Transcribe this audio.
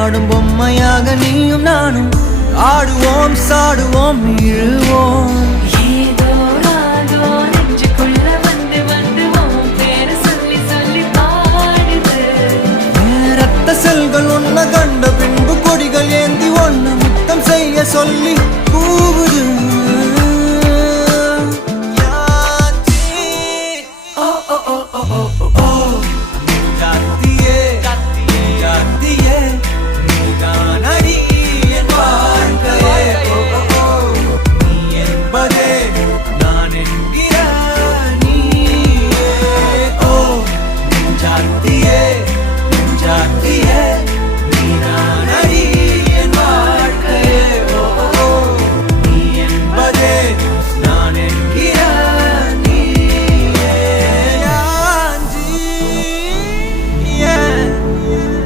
ஆடும் பொம்மையாக நீயும் நானும் ஆடுவோம் சாடுவோம் இழுவோம். ஏதோ ராகோ நெஞ்சுக்குள்ள வந்து வந்து உன் பேரு சொல்லி சொல்லி பாடுது. ரத்த செல்கள் ஒன்ன கண்ட பின்பு கொடிகள் ஏந்தி ஒன்ன முத்தம் செய்ய சொல்லி கூவுது.